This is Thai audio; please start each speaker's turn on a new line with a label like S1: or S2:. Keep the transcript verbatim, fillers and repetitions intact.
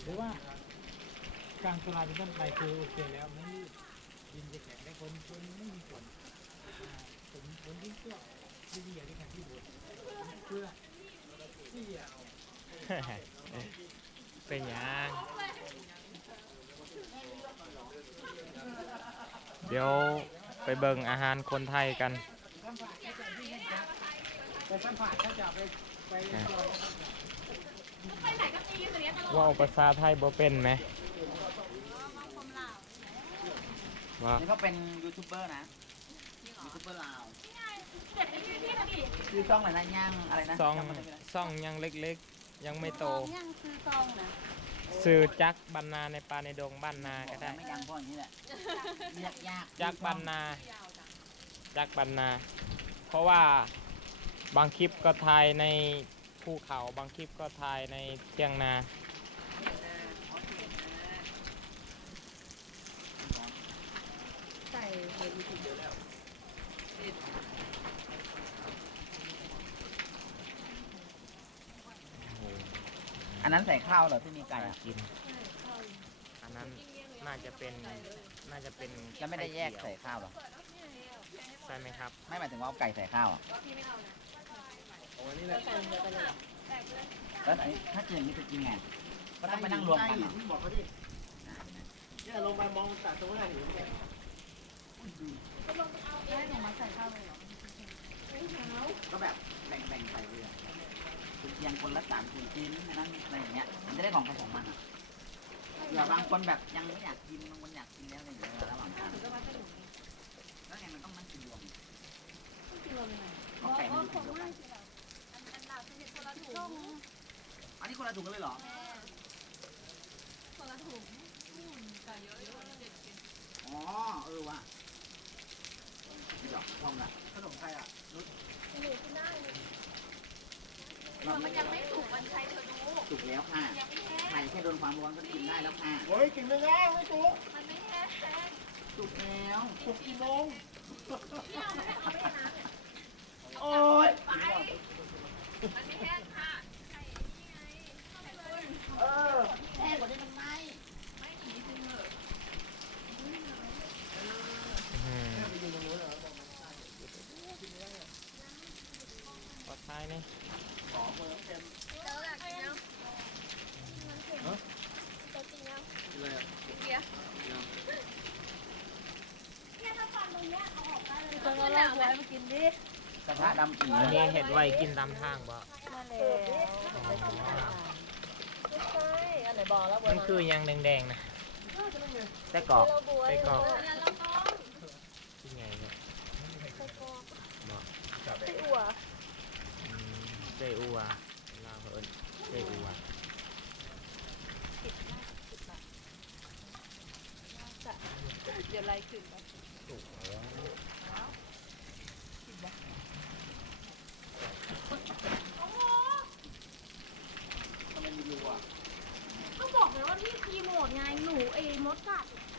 S1: รือว่ากลางตุลาเป็นต้นไปคือโอเคแล้วไม่ดินจะแข็งได้คนคนไม่มีฝนฝนฝนที่เชื่อที่ดีอย่างที่การที่บดเพื่อที่เดียว
S2: เป็นยังเดี๋ยวไปเบิ่งอาหารคนไทยกัน
S1: ไปสัมผัสเขาจะไปไป
S2: ว่าภาษาไทยบ่เป็นไหมว่า
S3: นี่เขาเป็นยูทูบเบอร์นะยูทูบเบอร์ลาวคือช่องอะไรนะย่างอะไรนะ
S2: ซ่อง
S3: จำไม่ได้ไม่ได้
S2: ซ่องยังเล็กๆยังไม่โต
S4: ยังคือซองนะ
S2: สื่อจักบรรณาในป่าในดงบ้านนาก็ได้
S3: ไม่ยังเพราะอย่างนี้แหละยากยาก
S2: จักบรรณาจักบรรณาเพราะว่าบางคลิปก็ถ่ายในภูเขาบางคลิปก็ถ่ายในเทียงนา
S4: ใส่ในยูทูบเยอะแล้ว
S3: อันนั้นใส่ข้าวเหรอที่มีไก่
S2: ไก่
S3: อะ
S2: กินอันนั้นน่าจะเป็นน่าจะเป็น
S3: แล้วไม่ได้แยกใส่ข้าวเหรอ
S2: ใช่ไหมครับ
S3: ไม่หมายถึงว่าเอาไก่ใส่ข้าวอ่ะ
S4: แล้วใส่เยอะไปเลยเหรอ
S3: แล้วไอ้ถ้ากินอย่างนี้จะกินไงก็ต้องไปนั่งรวมกันเหรอ
S1: บอกเขาดิเนี่ยลงไปมองตัดตรงไหนอยู่เนี่ย
S4: แล้วหนูมาใส่ข้าวเลยเหรอ
S3: ก็แบบแบ่งๆใส่เรือคือเพียงคนละสามสี่ชิ้นนั่นอะไรอย่างเงี้ยมันจะได้ของผสมมันอ่ะเผื่อบางคนแบบยังไม่อยากกินบางคนอยากกินแล้วอะไรอย่างเงี้ยระหว่างทางแล้วไงมันต้องนั่งกินรวม
S4: กิโลนึง
S3: ก็ไก่มันอยู่ถุงเดียวกันอันนี้คนละถุงกันเลยเหรออ๋อเออว่ะนี่หรอทอมละขนมไทยอ่ะนุชหนูกินได้มันยังไม่สุกมันใช้เธอดูสุกแล้วค่ะไข่แค่โดนความร้อนก็กินได้แล้วค่ะ
S1: โอ้ยกินไม่ได้ไม่ถูก
S3: สุกแล้ว
S1: ถูกกี่โมง
S3: โอ้ยเออแห้งกว่านี้มันไหม
S2: อืมขอท้ายนี่
S4: ต้องเอาลากไว้มากินดิ
S3: กระทะดำปี
S2: อันนี้เห็ดไว้กินตามทางบ่
S4: มาแล้วไม่ใช่อันไหนบอกแล้วบ
S2: มันคือยังแดงๆนะ
S3: ไส้กรอก
S2: ไปกรอกที่ไงเนี่ยบอก
S4: ไส้อั่ว
S2: อืมเจอัวลาวเอิญเจอัว
S4: เดี๋ยวไล่ขึ้นไป
S3: ทำไมมีรูอ่ะ
S5: ก็บอกเลยว่าพี่คีโหมดไงหนูไอ้มดกัด